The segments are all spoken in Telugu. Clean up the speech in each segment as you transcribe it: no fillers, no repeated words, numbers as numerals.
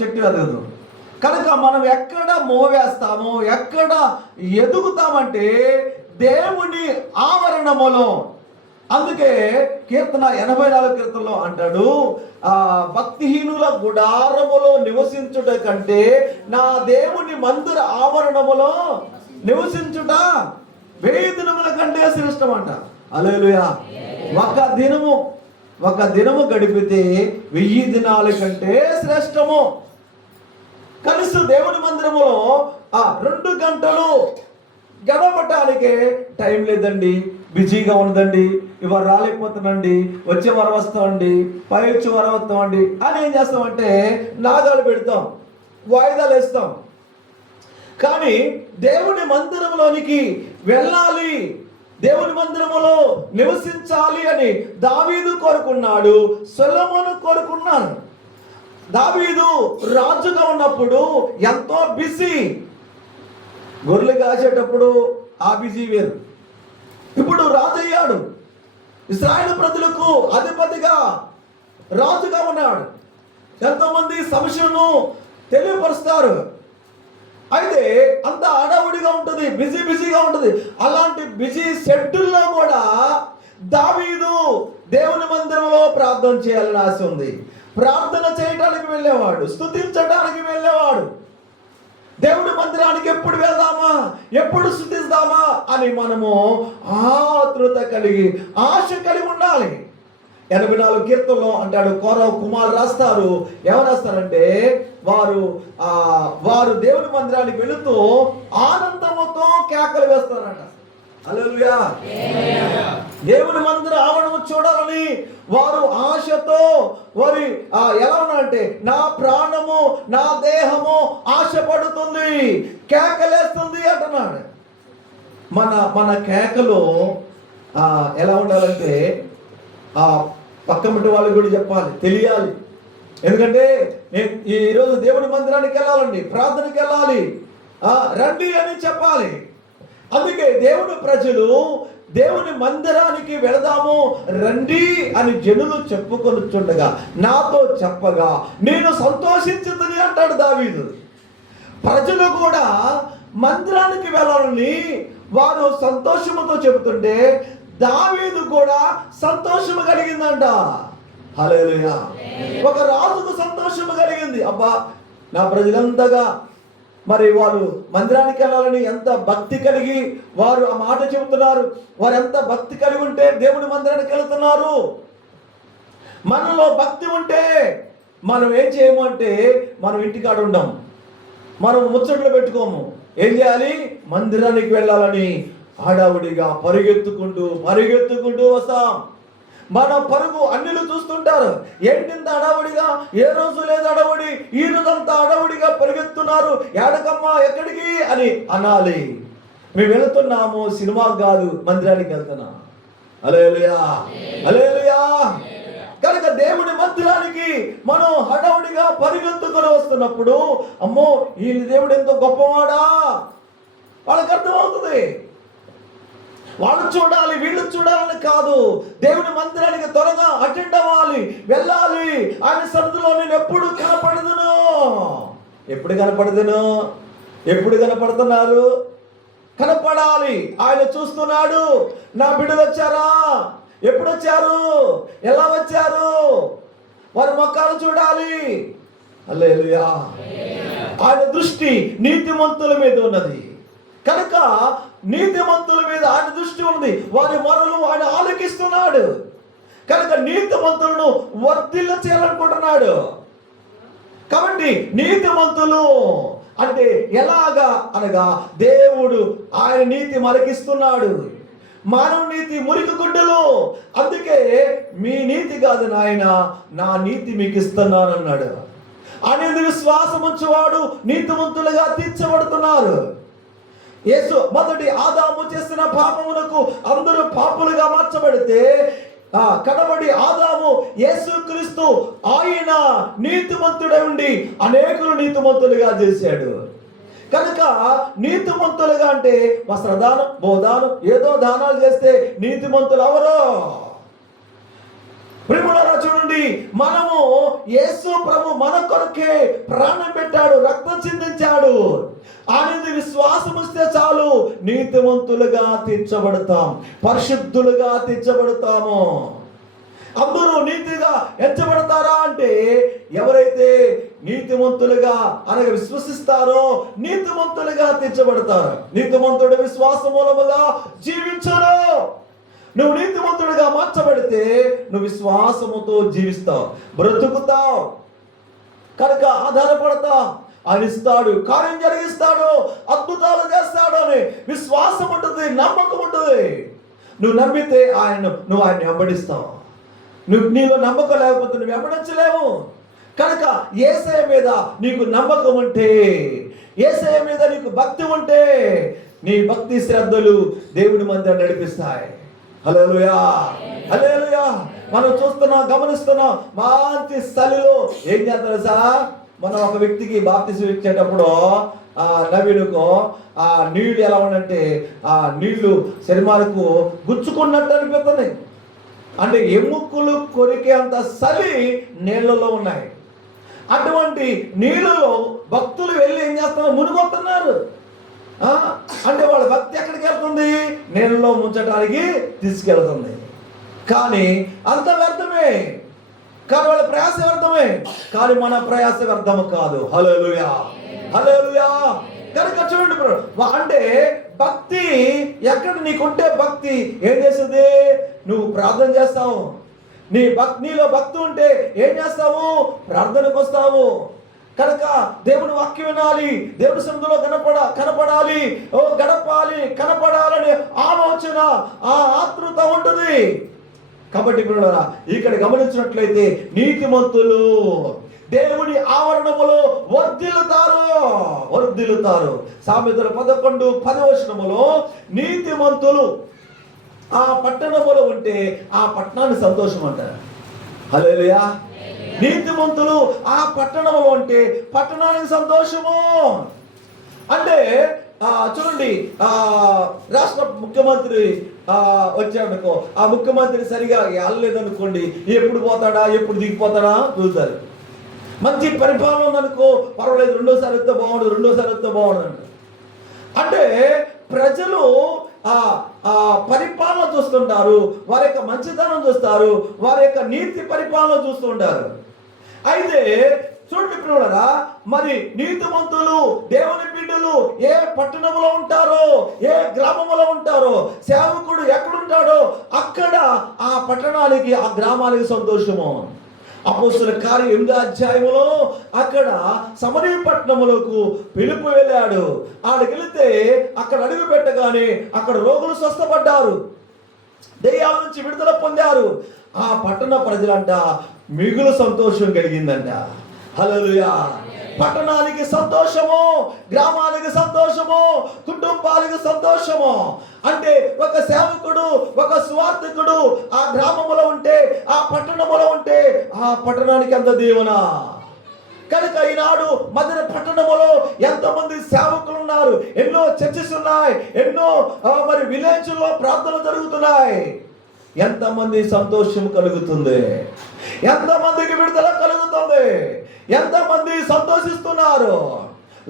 చెట్టు ఎదగదు. కనుక మనం ఎక్కడ మోవేస్తామో, ఎక్కడ ఎదుగుతామంటే దేవుని ఆవరణములో. అందుకే కీర్తన 84 కీర్తనలో అంటాడు, భక్తిహీనుల గుడారములో నివసించుట కంటే నా దేవుని మందిర ఆవరణములో నివసించుట 1000 దినముల కంటే శ్రేష్టం అంట. హల్లెలూయా. ఒక దినము గడిపితే 1000 దినాల కంటే శ్రేష్టము. కనీసం దేవుని మందిరములో 2 గంటలు గడపటానికే టైం లేదండి, బిజీగా ఉండదండి, ఇవాళ రాలేకపోతానండి, వచ్చే వారం వస్తామండి, పై వచ్చే వారం వస్తామండి అని ఏం చేస్తామంటే నాగాలు పెడతాం, వాయిదాలు వేస్తాం. కానీ దేవుని మందిరంలోనికి వెళ్ళాలి, దేవుని మందిరములో నివసించాలి అని దావీదు కోరుకున్నాడు, సొలొమోను కోరుకున్నాడు. దావీదు రాజుగా ఉన్నప్పుడు ఎంతో బిజీ. గొర్రెలు కాసేటప్పుడు ఆ బిజీ వేరు. ఇప్పుడు రాజు అయ్యాడు, ఇశ్రాయేలు ప్రజలకు అధిపతిగా రాజుగా ఉన్నాడు. ఎంతోమంది సమస్యలను తెలియపరుస్తారు. అయితే అంత హడావుడిగా ఉంటుంది, బిజీగా ఉంటుంది. అలాంటి బిజీ షెడ్యూల్లో కూడా దావీదు దేవుని మందిరంలో ప్రార్థన చేయాలని ఆశ ఉంది. ప్రార్థన చేయడానికి వెళ్ళేవాడు, స్తుతించడానికి వెళ్ళేవాడు. దేవుడి మందిరానికి ఎప్పుడు వెళ్దామా, ఎప్పుడు స్తుతిద్దామా అని మనము ఆతృత కలిగి, ఆశ కలిగి ఉండాలి. 84 కీర్తనలో అంటాడు, కోరవ కుమారులు రాస్తారు. ఎవరు రాస్తారంటే వారు దేవుని మందిరానికి వెళుతూ ఆనందముతో కేకలు వేస్తారంట. హల్లెలూయా. దేవుని మందిర ఆవరణము చూడాలని వారు ఆశతో వారి ఎలా ఉన్నారంటే, నా ప్రాణము నా దేహము ఆశపడుతుంది, కేకలేస్తుంది అంటున్నాడు. మన కేకలు ఎలా ఉండాలంటే పక్కమటి వాళ్ళకి కూడా చెప్పాలి, తెలియాలి. ఎందుకంటే నేను ఈరోజు దేవుని మందిరానికి వెళ్ళాలండి, ప్రార్థనకి వెళ్ళాలి, రండి అని చెప్పాలి. అందుకే దేవుని ప్రజలు దేవుని మందిరానికి వెళదాము రండి అని జనులు చెప్పుకొనుచుండగా నాతో చెప్పగా నేను సంతోషించుతుంది అంటాడు దావీదు. ప్రజలు కూడా మందిరానికి వెళ్ళాలని వారు సంతోషముతో చెబుతుంటే దావీదు కూడా సంతోషము కలిగిందంట. హల్లెలూయా. ఒక రాజుకు సంతోషము కలిగింది. అబ్బా, నా ప్రజలంతగా మరి వారు మందిరానికి వెళ్ళాలని ఎంత భక్తి కలిగి వారు ఆ మాట చెబుతున్నారు. వారు ఎంత భక్తి కలిగి ఉంటే దేవుని మందిరానికి వెళుతున్నారు. మనలో భక్తి ఉంటే మనం ఏం చేయము అంటే మనం ఇంటికాడ ఉండం, మనం ముచ్చట్లు పెట్టుకోము. ఏం చేయాలి? మందిరానికి వెళ్ళాలని హడావుడిగా పరిగెత్తుకుంటూ వస్తాం. మన పరుగు అన్నిలు చూస్తుంటారు. ఏంటింత అడవుడిగా, ఏ రోజు లేదు అడవుడి, ఈ రోజంతా అడవుడిగా పరిగెత్తున్నారు, ఏడకమ్మా ఎక్కడికి అని అనాలి. మేము వెళుతున్నాము సినిమాకి కాదు, మందిరానికి వెళ్తున్నాం. హల్లెలూయా, హల్లెలూయా. కనుక దేవుని మందిరానికి మనం హడావుడిగా పరిగెత్తుకొని వస్తున్నప్పుడు అమ్మో ఈ దేవుడు ఎంతో గొప్పవాడా వాళ్ళకి అర్థమవుతుంది. వాళ్ళు చూడాలి, వీళ్ళు చూడాలని కాదు, దేవుని మందిరానికి త్వరగా అటెండ్ అవ్వాలి, వెళ్ళాలి. ఆయన సన్నిధిలో నేను ఎప్పుడు కనపడుతున్నారు? కనపడాలి. ఆయన చూస్తున్నాడు. నా బిడ్డలు వచ్చారా? ఎప్పుడు వచ్చారు? ఎలా వచ్చారు? వారి ముఖాలు చూడాలి. హల్లెలూయా. ఆయన దృష్టి నీతిమంతుల మీద ఉన్నది. కనుక నీతిమంతుల మీద ఆయన దృష్టి ఉంది. వారి మొరలు ఆయన ఆలకిస్తున్నాడు. కనుక నీతిమంతులను వర్ధిల్ల చేయాలనుకుంటున్నాడు. కాబట్టి నీతిమంతులు అంటే ఎలాగా అనగా దేవుడు ఆయన నీతి మలకిస్తున్నాడు. మానవ నీతి మురికి గుడ్డలు. అందుకే మీ నీతి కాదు నాయన, నా నీతి మీకు ఇస్తున్నాను అన్నాడు. అనేది విశ్వాసం ఉంచువాడు నీతిమంతులుగా తీర్చబడుతున్నారు. యేసు మొదటి ఆదాము చేసిన పాపమునకు అందరూ పాపులుగా మార్చబడితే కడబడి ఆదాము యేసుక్రీస్తు ఆయన నీతిమంతుడై ఉండి అనేకులు నీతిమంతులుగా చేశాడు. కనుక నీతిమంతులుగా అంటే వస్త్రదానం, భోదానం, ఏదో దానాలు చేస్తే నీతిమంతులు ఎవరో? ప్రేమలారా చూడండి, మనము యేసు ప్రభు మన కొరకే ప్రాణం పెట్టాడు, రక్తం చిందించాడు. అనేది విశ్వాసం వస్తే చాలు నీతిమంతులుగా తీర్చబడతాం, పరిశుద్ధులుగా తీర్చబడతాము. అందరూ నీతిగా ఎంచబడతారా అంటే ఎవరైతే నీతిమంతులుగా అనగా విశ్వసిస్తారో నీతిమంతులుగా తీర్చబడతారు. నీతిమంతుడు విశ్వాస మూలముగా జీవించరు. నువ్వు నీతిమంతుడిగా మార్చబడితే నువ్వు విశ్వాసముతో జీవిస్తావు, బ్రతుకుతావు. కనుక ఆధారపడతావు. ఆయన ఇస్తాడు, కార్యం జరిగిస్తాడు, అద్భుతాలు చేస్తాడు అని విశ్వాసం ఉంటుంది, నమ్మకం ఉంటుంది. నువ్వు నమ్మితే నువ్వు ఆయన్ని వెంబడిస్తావు. నీలో నమ్మకం లేకపోతే నువ్వు వెంబడించలేవు. కనుక యేసయ్య మీద నీకు నమ్మకం ఉంటే, యేసయ్య మీద నీకు భక్తి ఉంటే నీ భక్తి శ్రద్ధలు దేవుని మందిరం నడిపిస్తాయి. హల్లెలూయా, హల్లెలూయా. మనం చూస్తున్నాం, గమనిస్తున్నాం. మంచి స్థలిలో ఏం చేస్తారు సార్, మనం ఒక వ్యక్తికి బాప్తిసం ఇచ్చేటప్పుడు నవీనుకు ఆ నీళ్లు ఎలా ఉందంటే ఆ నీళ్లు శరీరాలకు గుచ్చుకున్నట్టు అనిపిస్తుంది. అంటే ఎముకలు కొరికే అంత చలి నీళ్లలో ఉన్నాయి. అటువంటి నీళ్ళలో భక్తులు వెళ్ళి ఏం చేస్తున్నారు, మునిగొస్తున్నారు. అంటే వాళ్ళ భక్తి ఎక్కడికి వెళ్తుంది, నీళ్ళలో ముంచడానికి తీసుకెళ్తుంది. కానీ అంత వ్యర్థమే, కానీ వాళ్ళ ప్రయాస వ్యర్థమే, కానీ మన ప్రయాస వ్యర్థము కాదు. హల్లెలూయా, హల్లెలూయా. కనుక చూడండి, అంటే భక్తి ఎక్కడ నీకుంటే భక్తి ఏం చేస్తుంది, నువ్వు ప్రార్థన చేస్తావు. నీలో భక్తి ఉంటే ఏం చేస్తావు, ప్రార్థనకు వస్తావు. కనుక దేవుని వాక్యం వినాలి, దేవుని సన్నిధిలో కనపడాలి, కనపడాలనే ఆలోచన, ఆ ఆతృత ఉంటుంది. కాబట్టి ఇక్కడ గమనించినట్లయితే నీతిమంతులు దేవుని ఆవరణములో వర్ధిల్లుతారు. సామెతలు 11:10 నీతిమంతులు ఆ పట్టణములో ఉంటే ఆ పట్టణాన్ని సంతోషం అంటారు. హల్లెలూయా. నీతిమంతులు ఆ పట్టణంలో ఉంటే పట్టణానికి సంతోషము. అంటే చూడండి, రాష్ట్ర ముఖ్యమంత్రి వచ్చాడనుకో, ఆ ముఖ్యమంత్రి సరిగా వెళ్ళలేదనుకోండి, ఎప్పుడు పోతాడా ఎప్పుడు దిగిపోతాడా చూస్తారు. మంచి పరిపాలన ఉందనుకో, పర్వాలేదు, రెండోసారి వస్తే బాగుండదు. అంటే ప్రజలు పరిపాలన చూస్తుంటారు, వారి యొక్క మంచితనం చూస్తారు, వారి యొక్క నీతి పరిపాలన చూస్తుంటారు. అయితే చూడండి ప్రియులారా, మరి నీతిమంతులు దేవుని బిడ్డలు ఏ పట్టణంలో ఉంటారో, ఏ గ్రామంలో ఉంటారో, సేవకుడు ఎక్కడుంటాడో అక్కడ ఆ పట్టణానికి, ఆ గ్రామానికి సంతోషము. అపోస్తలుల కార్యం 8వ అధ్యాయములో అక్కడ సమరయ పట్టణములకు పిలుపు వెళ్ళాడు. ఆడికి వెళితే అక్కడ అడుగు పెట్టగానే అక్కడ రోగులు స్వస్థపడ్డారు, దెయ్యాల నుంచి విడుదల పొందారు. ఆ పట్టణ ప్రజలంట మిగులు సంతోషం కలిగిందంట. హల్లెలూయా. పట్టణానికి సంతోషము, గ్రామానికి సంతోషము, కుటుంబానికి సంతోషము. అంటే ఒక సేవకుడు, ఒక స్వార్థకుడు ఆ గ్రామములో ఉంటే, ఆ పట్టణములో ఉంటే ఆ పట్టణానికి ఎంత దీవెన. కనుక ఈనాడు మధ్య పట్టణములో ఎంతమంది సేవకులు ఉన్నారు, ఎన్నో చర్చెస్ ఉన్నాయి, ఎన్నో మరి విలేజ్లో ప్రార్థనలు జరుగుతున్నాయి. ఎంతమంది సంతోషం కలుగుతుంది, ఎంతమందికి విడుదల కలుగుతుంది, ఎంతమంది సంతోషిస్తున్నారు.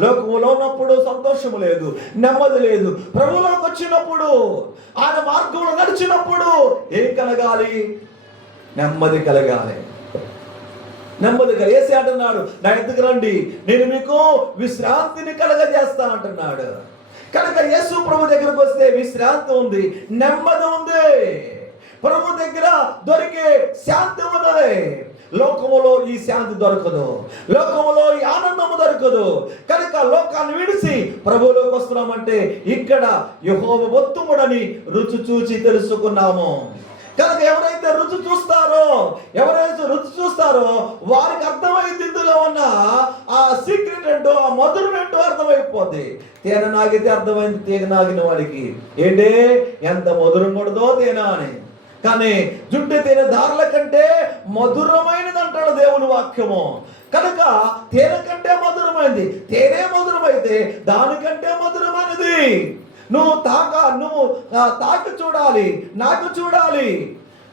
లోకంలో ఉన్నప్పుడు సంతోషము లేదు, నెమ్మది లేదు. ప్రభువులోకి వచ్చినప్పుడు, ఆయన మార్గంలో నడిచినప్పుడు ఏం కలగాలి, నెమ్మది కలగాలి. యేసే అంటున్నాడు, నా ఎద్దుకు రండి, నేను మీకు విశ్రాంతిని కలగజేస్తా అంటున్నాడు. కనుక యేసు ప్రభు దగ్గరకు వస్తే విశ్రాంతి ఉంది, నెమ్మది ఉంది. ప్రభు దగ్గర దొరికే శాంతి ఉన్నది. లోకములో ఈ శాంతి దొరకదు, లోకములో ఈ ఆనందము దొరకదు. కనుక లోకాన్ని విడిచి ప్రభువులోకి వస్తున్నామంటే ఇక్కడ యెహోవా ఉత్తముడని రుచి చూచి తెలుసుకున్నాము. కనుక ఎవరైతే రుచి చూస్తారో వారికి అర్థమైంది, ఇందులో ఉన్న ఆ సీక్రెట్ ఏంటో, ఆ మధురం ఏంటో అర్థమైపోద్ది. తేనె నాగితే అర్థమైంది తేనె నాగిన వాడికి, ఏంటే ఎంత మధురం కొడదో తేనె అని. కానీ జుట్టు తేనె దారుల కంటే మధురమైనది అంటాడు దేవుని వాక్యము. కనుక తేనె కంటే మధురమైనది, తేనె మధురమైతే దానికంటే మధురమైనది. నువ్వు తాకి చూడాలి, నాకు చూడాలి.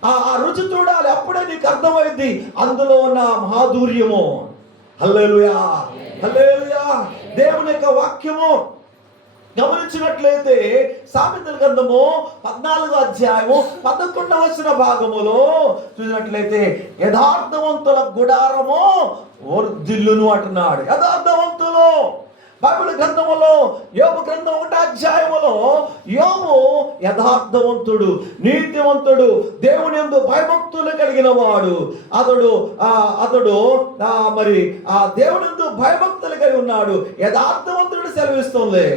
ఆ రుచి చూడాలి, అప్పుడే నీకు అర్థమైంది అందులో ఉన్న మాధుర్యము. హల్లెలూయా, హల్లెలూయా. దేవుని యొక్క వాక్యము గమనించినట్లయితే సామెతల గ్రంథము 14వ అధ్యాయము 11వ భాగములో చూసినట్లయితే యథార్థవంతుల గుడారము వర్ధిల్లును అంటున్నాడు. యథార్థవంతులు బైబిల్ గ్రంథములో యోబు గ్రంథం 1వ అధ్యాయములో యోబు యథార్థవంతుడు, నీతివంతుడు, దేవుని యందు భయభక్తులు కలిగిన వాడు. అతడు మరి ఆ దేవుని యందు భయభక్తులు కలిగి ఉన్నాడు. యథార్థవంతుడు సెలవిస్తుంది.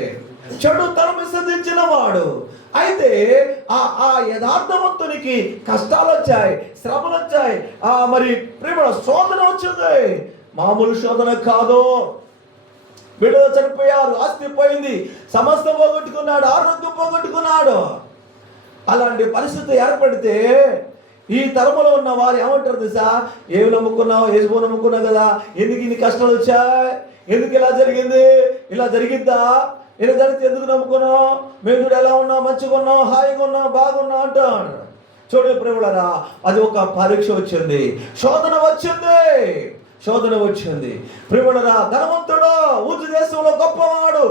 చెడు తరం విసర్జించిన వాడు. అయితే ఆ యథార్థవంతునికి కష్టాలు వచ్చాయి, శ్రమలు వచ్చాయి, మరి ప్రేమ శోధన వచ్చింది. మామూలు శోధన కాదు. బిడ్డలు చనిపోయారు, ఆస్తి పోయింది, సమస్తం పోగొట్టుకున్నాడు, ఆరోగ్యం పోగొట్టుకున్నాడు. అలాంటి పరిస్థితి ఏర్పడితే ఈ తరములో ఉన్న వారు ఏమంటారు తెలుసా? ఏమి నమ్ముకున్నావు? ఏసుబో నమ్ముకున్నావు కదా, ఎందుకు ఇన్ని కష్టాలు వచ్చాయి? ఎందుకు ఇలా జరిగింది? ఇలా జరిగిద్దా? ఇలా జరిగితే ఎందుకు నమ్ముకున్నావు? మేము చూడు ఎలా ఉన్నాం, మంచిగా ఉన్నాం, హాయిగా ఉన్నాం, బాగున్నాం అంటాడు. చూడండి ప్రేమలారా, అది ఒక పరీక్ష వచ్చింది, శోధన వచ్చింది, శోధన వచ్చింది. ప్రేమలారా, ధనవంతుడు, ఊజు దేశంలో గొప్పవాడు,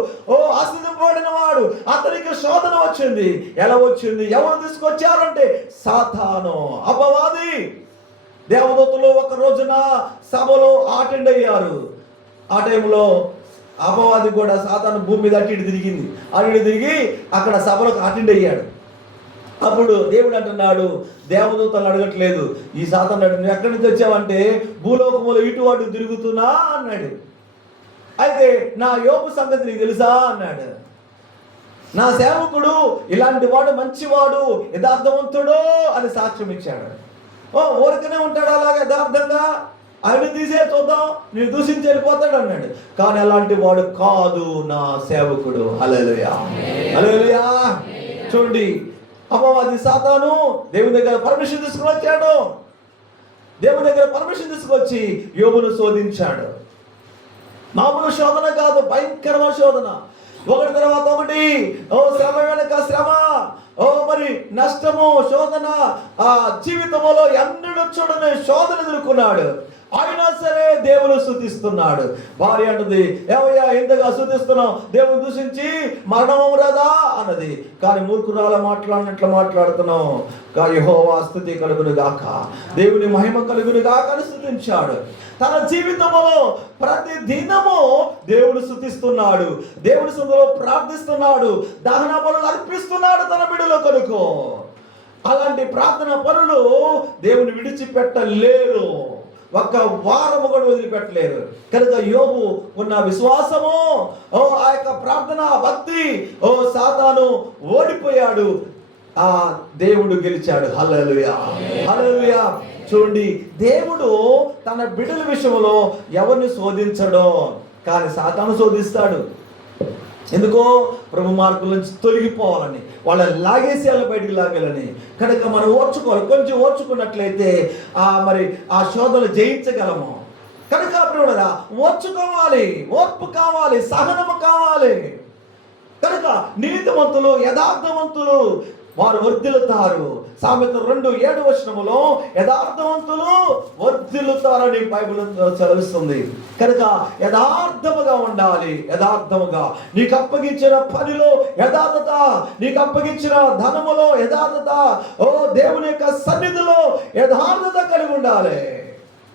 ఆశీర్వదింపబడిన వాడు, అతనికి శోధన వచ్చింది. ఎలా వచ్చింది? ఎవరు తీసుకొచ్చారంటే సాతాను, అపవాది. దేవదూతలు ఒక రోజున సభలో అటెండ్ అయ్యారు. ఆ టైంలో అపవాది కూడా సాతాను భూమి మీద అటు ఇటు తిరిగి అక్కడ సభలకు అటెండ్ అయ్యాడు. అప్పుడు దేవుడు అంటున్నాడు, దేవదూతలు అడగట్లేదు, ఈ సాతాను అడుగు ఎక్కడి నుంచి వచ్చావంటే భూలోకములో ఇటు అటు తిరుగుతున్నా అన్నాడు. అయితే నా యోబు సంగతి నీకు తెలుసా అన్నాడు. నా సేవకుడు ఇలాంటి వాడు, మంచివాడు, యథార్థవంతుడు అని సాక్ష్యం ఇచ్చాడు. ఊరికనే ఉంటాడు అలాగే యథార్థంగా? ఆయన తీసే చూద్దాం, నేను దూషించి వెళ్ళిపోతాడు అన్నాడు. కానీ అలాంటి వాడు కాదు నా సేవకుడు. హల్లెలూయా, హల్లెలూయా. చూడండి, అపవాది సాతాను దేవుని దగ్గర పర్మిషన్ తీసుకుని వచ్చాడు. దేవుని దగ్గర పర్మిషన్ తీసుకొచ్చి యోబును శోధించాడు. మామూలు శోధన కాదు, భయంకరమైన శోధన. ఒకటి తర్వాత ఒకటి, శ్రమ వెనక శ్రమ, మరి నష్టము, శోధన. ఆ జీవితంలో ఎన్నడూ చూడని శోధన ఎదుర్కొన్నాడు. అయినా సరే దేవుని స్తుతిస్తున్నాడు. భార్య అంటుంది, ఏవయ్యా ఎంతగా స్తుతిస్తున్నావు, దేవుని దూషించి మరణం రాదా అన్నది. కానీ మూర్ఖురాల మాట్లాడినట్లు మాట్లాడుతున్నావు. యెహోవా స్తుతి కలుగును గాక, దేవుని మహిమ కలుగును గాక అని స్తుతించాడు. తన జీవితంలో ప్రతి దినము దేవుడు స్తుతిస్తున్నాడు, దేవుడి సన్నిధిలో ప్రార్థిస్తున్నాడు, దహన బలులు అర్పిస్తున్నాడు తన బిడ్డల కొరకు. అలాంటి ప్రార్థన పనులు దేవుని విడిచిపెట్టలేరు, ఒక్క వారము కూడా వదిలిపెట్టలేరు. కనుక యోబు ఉన్న విశ్వాసము, ఆ యొక్క ప్రార్థన, భక్తి, సాతాను ఓడిపోయాడు, ఆ దేవుడు గెలిచాడు. హల్లెలూయా, హల్లెలూయా. చూడండి, దేవుడు తన బిడ్డల విషయంలో ఎవరిని శోధించడో, కానీ సాతాను శోధిస్తాడు. ఎందుకో? ప్రభు మార్గం నుంచి తొలగిపోవాలని, వాళ్ళని లాగేసి వాళ్ళ బయటికి లాగాలని. కనుక మనం ఓర్చుకోవాలి. కొంచెం ఓర్చుకున్నట్లయితే మరి ఆ శోధనలు జయించగలము. కనుక ప్రియులారా, ఓర్చుకోవాలి, ఓర్పు కావాలి, సహనము కావాలి. కనుక నీతిమంతులు, యథార్థవంతులు వారు వర్ధిల్లుతారు. సామెత 2:7 యథార్థవంతులు వర్ధిల్లుతారని బైబిల్ చదివిస్తుంది. కనుక యథార్థముగా ఉండాలి. యథార్థముగా నీకు అప్పగించిన పనిలో యథార్థత, నీకు అప్పగించిన ధనములో యథార్థత, దేవుని యొక్క సన్నిధిలో యథార్థత కలిగి ఉండాలి.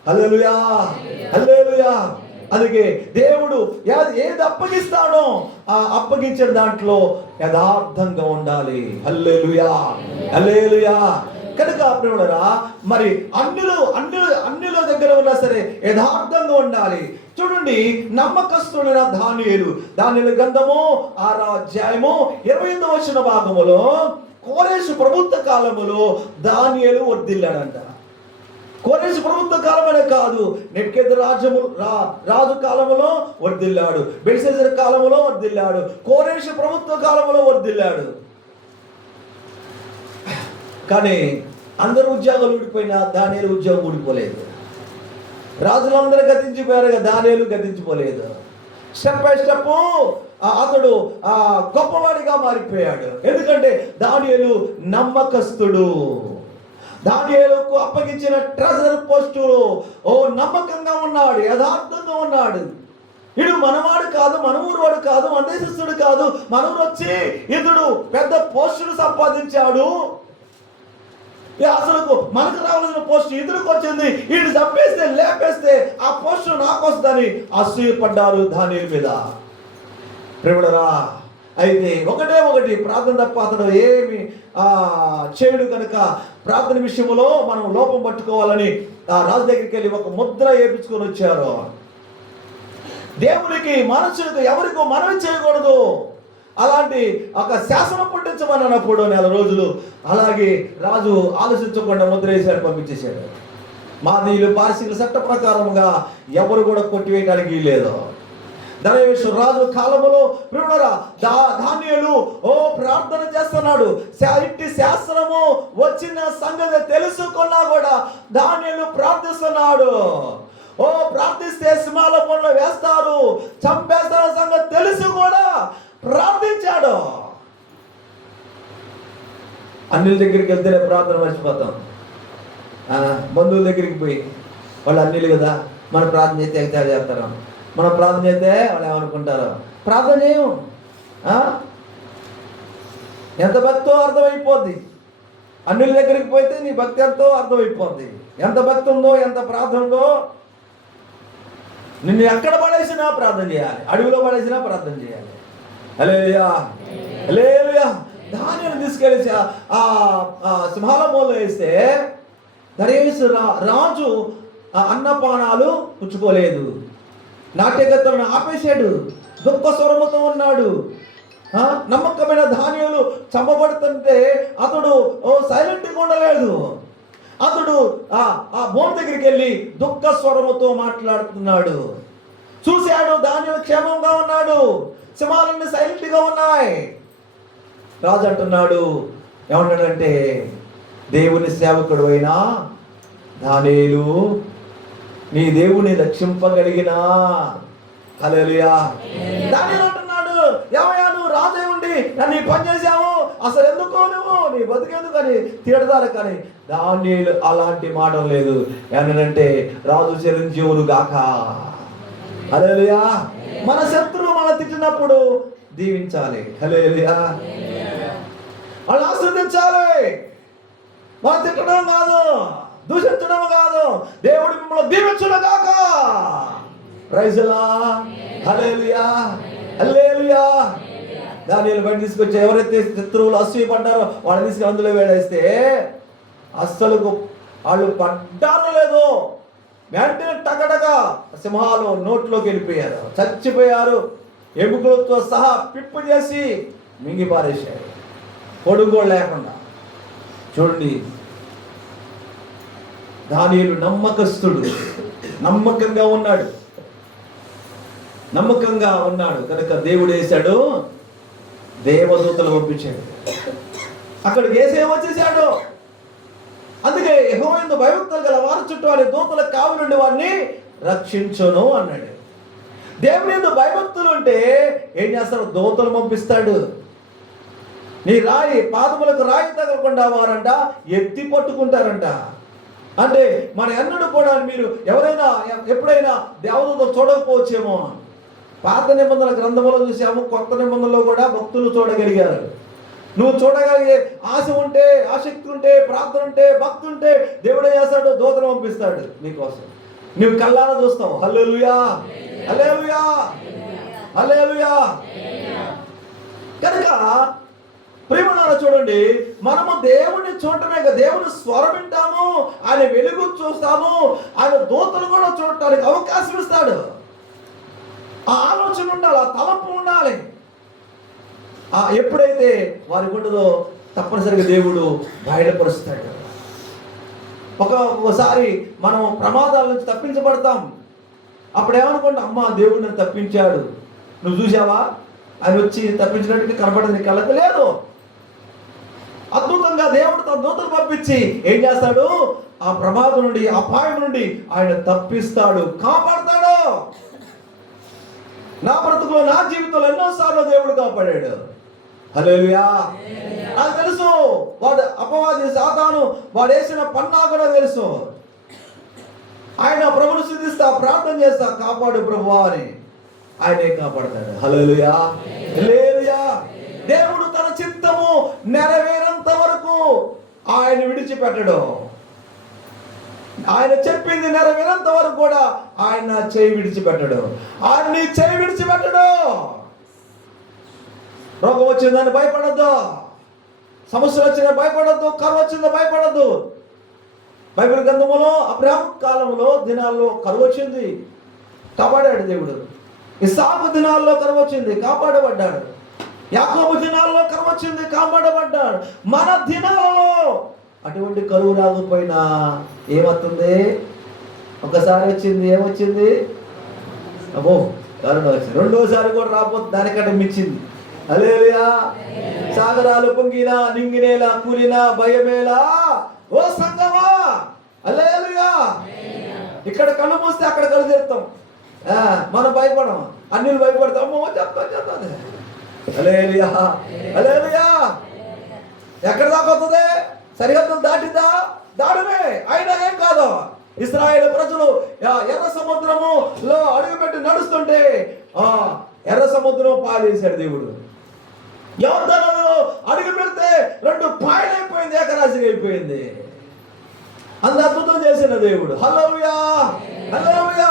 హల్లెలూయా, హల్లెలూయా. అందుకే దేవుడు ఏది అప్పగిస్తాడో ఆ అప్పగించిన దాంట్లో యథార్థంగా ఉండాలి. హల్లెలూయా, హల్లెలూయా. కనుక ప్రియులారా, మరి అన్యుల దగ్గర ఉన్నా సరే యథార్థంగా ఉండాలి. చూడండి, నమ్మకస్తుడైన దానియేలు గ్రంథము 6వ అధ్యాయము 28వ భాగములో కోరేషు ప్రభుత్వ కాలములో దానియేలు వర్ధిల్లాడంట. కోరేషు ప్రభుత్వ కాలమనే కాదు, నెబ్కద్నెజరు రాజు కాలములో వర్ధిల్లాడు, బెల్షస్సరు కాలములో వర్ధిల్లాడు, కోరేషు ప్రభుత్వ కాలంలో వర్ధిల్లాడు. కానీ అందరు ఉద్యోగాలు ఊడిపోయినా దానియేలు ఉద్యోగం ఊడిపోలేదు. రాజులందరూ గతించిపోయారు, దానియేలు గతించిపోలేదు. స్టెప్ బై స్టెప్ అతడు గొప్పవాడిగా మారిపోయాడు. ఎందుకంటే దానియేలు నమ్మకస్తుడు. దానియేలుకు అప్పగించిన ట్రెజర్ పోస్టులో నమ్మకంగా ఉన్నాడు, యథార్థంగా ఉన్నాడు. ఇడు మనవాడు కాదు, మన ఊరువాడు కాదు, మన దేశస్థుడు కాదు, మన ఊరు వచ్చి ఇతడు పెద్ద పోస్టును సంపాదించాడు, అసలు మనకు రావాల్సిన పోస్ట్ ఇతరులకు వచ్చింది, వీడు చంపేస్తే లేపేస్తే ఆ పోస్టు నాకు వస్తుందని అసూయపడ్డారు దానియేలు మీద. ప్రేమలరా, అయితే ఒకటి ప్రార్థన తప్ప అతడు ఏమి చేయడు కనుక ప్రార్థన విషయంలో మనం లోపం పట్టుకోవాలని రాజు దగ్గరికి వెళ్ళి ఒక ముద్ర వేయించుకొని వచ్చారు. దేవునికి మనుషులకు ఎవరికో మనవి చేయకూడదు, అలాంటి ఒక శాసనం పుట్టించమని అన్నప్పుడు 4 రోజులు అలాగే రాజు ఆలోచించకుండా ముద్ర వేసాడు, పంపించేశాడు. మాదీయులు పారసీకుల చట్ట ప్రకారంగా ఎవరు కూడా కొట్టివేయడానికి లేదు. దర్యావేషు రాజు కాలంలో దానియేలు ప్రార్థన చేస్తున్నాడు. ఇట్టి శాస్త్రము వచ్చిన సంగతి తెలుసుకున్నా కూడా దానియేలు ప్రార్థిస్తున్నాడు. ప్రార్థిస్తే సింహాలపంలో వేస్తారు, చంపేస్తారు సంగతి తెలుసు కూడా ప్రార్థించాడు. అన్నిల దగ్గరికి వెళ్తేనే ప్రార్థన మర్చిపోతాం. బంధువుల దగ్గరికి పోయి వాళ్ళు అన్నిలు కదా, మన ప్రార్థన చేస్తే ఎగతాళి చేస్తారు, మనం ప్రార్థన చేస్తే వాళ్ళు ఏమనుకుంటారు, ప్రార్థన చేయం. ఎంత భక్తో అర్థమైపోద్ది. అన్నిల దగ్గరికి పోతే నీ భక్తి ఎంతో అర్థమైపోద్ది. ఎంత భక్తి ఉందో, ఎంత ప్రార్థన ఉందో. నిన్ను ఎక్కడ పడేసినా ప్రార్థన చేయాలి, అడవిలో పడేసినా ప్రార్థన చేయాలి. హల్లెలూయా, హల్లెలూయా. దానిని తీసుకెళ్ళి సింహాలమూలలో వేస్తే దర్యావేషు రాజు అన్నపానాలు పుచ్చుకోలేదు, నాట్యగతులను ఆపేశాడు, దుఃఖ స్వరముతో ఉన్నాడు. నమ్మకమైన దానియేలు చంపబడుతుంటే అతడు సైలెంట్గా ఉండలేదు. అతడు ఆ బోన్ దగ్గరికి వెళ్ళి దుఃఖ స్వరముతో మాట్లాడుతున్నాడు. చూశాడు దానియేలు క్షేమంగా ఉన్నాడు, సింహాలన్నీ సైలెంట్గా ఉన్నాయి. రాజు అంటున్నాడు, ఏమన్నాడంటే, దేవుని సేవకుడు అయినా దానియేలు, నీ దేవుని రక్షింపగలిగినా. హల్లెలూయా. దానియేలు అంటున్నాడు, ఏమయ్యా నువ్వు రాజు ఉండి నన్ను ఈ పని చేశావు, అసలు ఎందుకో నువ్వు నీ బతికెందుకు అని తిడతారు. కానీ దానియేలు అలాంటి మాట లేదు. ఏమనంటే, రాజు చిరంజీవులు గాక. హల్లెలూయా. మన శత్రువు మన తిట్టినప్పుడు దీవించాలి. హల్లెలూయా. వాళ్ళు ఆస్వాదించాలి. మనం తిట్టడం కాదు, దూషించడం కాదు, దేవుడు మిమ్మల్ని దీవించును గాక. Praise Lord. Hallelujah, hallelujah. దానియేలు బయట తీసుకొచ్చి ఎవరైతే శత్రువులు అసూయపడ్డారో వాళ్ళని తీసుకుని అందులో వేడేస్తే అస్సలు వాళ్ళు పడ్డారో లేదో వెంటనే టగటగా సింహాలు నోట్లోకి వెళ్ళిపోయారు, చచ్చిపోయారు. ఎముకలతో సహా పిప్పు చేసి మింగి పారేశారు, పొడుగు లేకుండా. చూడండి, దానియేలు నమ్మకస్తుడు, నమ్మకంగా ఉన్నాడు కనుక దేవుడు వేశాడు, దేవదూతలు పంపించాడు. అక్కడికి యేసే వచ్చేసాడు. అందుకే యెహోవా యందు భయభక్తులు గల వారి చుట్టూ వారి దూతల కావు నుండి వారిని రక్షించును అన్నాడు. దేవుని యందు భయభక్తులు ఉంటే ఏం చేస్తాడు? దూతలు పంపిస్తాడు. నీ పాదములకు రాయి తగలకుండా వారంట ఎత్తి పట్టుకుంటారంట. అంటే మన ఎన్నడూ కూడా మీరు ఎప్పుడైనా దేవదూతలు చూడకపోవచ్చేమో. పాత నిబంధనల గ్రంథంలో చూసాము, కొత్త నిబంధనలో కూడా భక్తులు చూడగలిగారు. నువ్వు చూడగలిగే ఆశ ఉంటే, ఆసక్తి ఉంటే, ప్రార్థన ఉంటే, భక్తి ఉంటే దేవుడు ఏం చేస్తాడు? దూతను పంపిస్తాడు నీకోసం. నువ్వు కళ్ళారా చూస్తావు. హల్లెలూయా, హల్లెలూయా, హల్లెలూయా. కనుక ప్రేమనారా చూడండి, మనము దేవుని చూడటమే కదా, దేవుని స్వరం వింటాము, ఆయన వెలుగు చూస్తాము, ఆయన దూతలు కూడా చూడటానికి అవకాశం ఇస్తాడు. ఆ ఆలోచన ఉండాలి, ఆ తలంపు ఉండాలి. ఎప్పుడైతే వారికి ఉండదో తప్పనిసరిగా దేవుడు బయటపరుస్తాడు. ఒకసారి మనం ప్రమాదాల నుంచి తప్పించబడతాం. అప్పుడు ఏమనుకోండి, అమ్మ దేవుడు నన్ను తప్పించాడు, నువ్వు చూసావా, ఆయన వచ్చి తప్పించినట్టు కనపడని కళ్ళకు లేదు. అద్భుతంగా దేవుడు తన దూతను పంపించి ఏం చేస్తాడు? ఆ ప్రమాదం నుండి, అపాయం నుండి ఆయన తప్పిస్తాడు, కాపాడతాడు. నా బ్రతుకులో, నా జీవితంలో ఎన్నోసార్లు దేవుడు కాపాడాడు. హల్లెలూయా. నాకు తెలుసు, వాడు అపవాది సాతాను వాడు వేసిన పన్నా కూడా తెలుసు. ఆయన ప్రభువును స్తుతిస్తా, ప్రార్థన చేస్తా, కాపాడు ప్రభువా అని. ఆయనే కాపాడతాడు. హల్లెలూయా, హల్లెలూయా. దేవుడు తన చిత్తము నెరవేరేంత వరకు ఆయన విడిచిపెట్టడు. ఆయన చెప్పింది నెరవేరేంత వరకు కూడా ఆయన చేయి విడిచిపెట్టడు. ఆయన నీ చేయి విడిచిపెట్టడు. రోగం వచ్చిందని భయపడద్దు, సమస్యలు వచ్చినా భయపడద్దు, కరువు వచ్చిందో భయపడద్దు. బైబిల్ గ్రంథములో అబ్రహాము కాలంలో దినాల్లో కరువు వచ్చింది, కాపాడాడు దేవుడు. ఇస్సాకు దినాల్లో కరువు వచ్చింది, కాపాడబడ్డాడు. యాకోబు దినాల్లో కరువు వచ్చింది, కాపాడబడ్డాడు. మన దినాలలో అటువంటి కరువు రాకపోయినా ఏమవుతుంది? ఒకసారి వచ్చింది, ఏమొచ్చింది? అబ్బో కరుణ వచ్చింది. రెండోసారి కూడా రాకపోతే దానికంటే మించింది. హల్లెలూయా. సాగరాలు పొంగినా, నింగినేలా కూలినా భయమేలా ఓ సంగమా. హల్లెలూయా. ఇక్కడ కళ్ళు మూస్తే అక్కడ కళ్ళు తెరుతాం, మనం భయపడం. అన్నిలు భయపడతాము, చెప్తాను. హల్లెలూయా, హల్లెలూయా. ఎక్కడ దాకా వస్తుంది? సరిహద్దులు దాటిందా? దాడునే. అయినా ఏం కాదు. ఇశ్రాయేలు ప్రజలు ఎర్ర సముద్రములో అడుగుపెట్టి నడుస్తుంటే ఎర్ర సముద్రం పాలేశాడు దేవుడు. యోర్దానులో అడుగు పెడితే 2 పాయలైపోయింది, ఏకరాశిగా అయిపోయింది. అంత అద్భుతం చేసిన దేవుడు. హల్లెలూయా, హల్లెలూయా.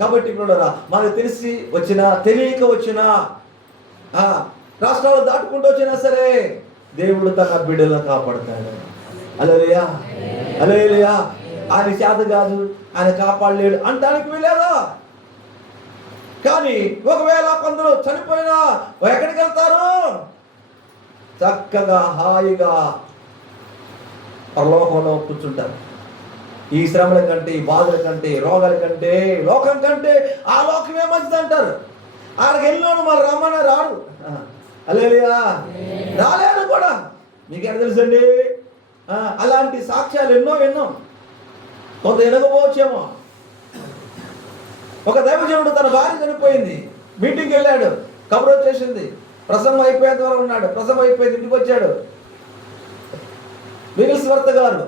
కాబట్టి ఇప్పుడు మనకు తెలిసి వచ్చినా తెలియక వచ్చినా రాష్ట్రాలు దాటుకుంటూ వచ్చినా సరే దేవుడు తన బిడ్డలను కాపాడుతాడు. హల్లెలూయా, హల్లెలూయా. ఆయన చేత కాదు, ఆయన కాపాడలేడు అంటానికి వీలేదా? కానీ ఒకవేళ కొందరు చనిపోయినా ఎక్కడికి వెళ్తారు? చక్కగా హాయిగా పరలోకంలో కూర్చుంటారు. ఈ శ్రమల కంటే, ఈ బాధల కంటే, రోగాల కంటే, లోకం కంటే ఆ లోకమే మంచిది అంటారు. ఆడికి వెళ్ళినోడు మరి రమ్మని రాడు. హల్లెలూయా, రాలేడు కూడా. మీకేం తెలుసండి? అలాంటి సాక్ష్యాలు ఎన్నో విన్నాం. కొంత ఎనగపోవచ్చేమో. ఒక దైవజనుడు తన భార్య చనిపోయింది, మీటింగ్కి వెళ్ళాడు, కబురు వచ్చేసింది. ప్రసంగం అయిపోయేంత వరకు ఉన్నాడు. ప్రసంగం అయిపోయింది, ఇంటికి వచ్చాడు. విగిల్స్వర్త్ గారు,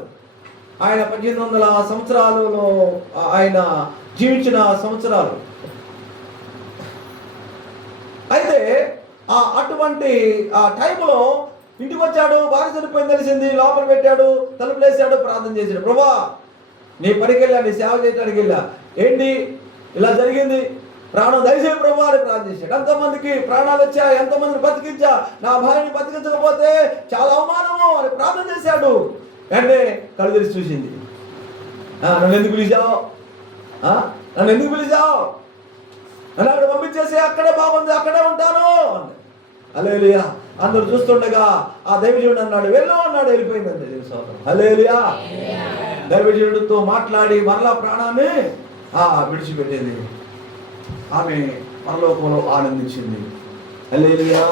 ఆయన 1800 సంవత్సరాలలో ఆయన జీవించిన సంవత్సరాలు. అయితే అటువంటి ఆ టైంలో ఇంటికి వచ్చాడు, భార్య చనిపోయింది తెలిసింది, లోపల పెట్టాడు, తలుపులు వేసాడు, ప్రార్థన చేశాడు. ప్రభా, నీ పనికి వెళ్ళా, నీ సేవ చేయడానికి వెళ్ళా, ఏంటి ఇలా జరిగింది, ప్రాణం దయచేసి ప్రభు అని ప్రార్థన చేశాడు. ఎంతమందికి ప్రాణాలు వచ్చాయి, ఎంతమందిని బతికించా, నా భార్యని బతికించకపోతే చాలా అవమానము అని ప్రార్థన చేశాడు. వెంటనే కళ్ళు తెరిచి చూసింది. నన్ను ఎందుకు పిలిచావు? నన్ను ఎందుకు పిలిచావు? నన్ను అక్కడ పంపించేసి అక్కడే బాగుంది, అక్కడే ఉంటాను. హల్లెలూయా. అందరూ చూస్తుండగా ఆ దైవజనుడు అన్నాడు, వెళ్ళు అన్నాడు. వెళ్ళిపోయిందండి. హల్లెలూయా. దైవజనుడితో మాట్లాడి మరలా ప్రాణాన్ని విడిచిపెట్టేది. ఆమె పరలోకంలో ఆనందించింది. హల్లెలూయా.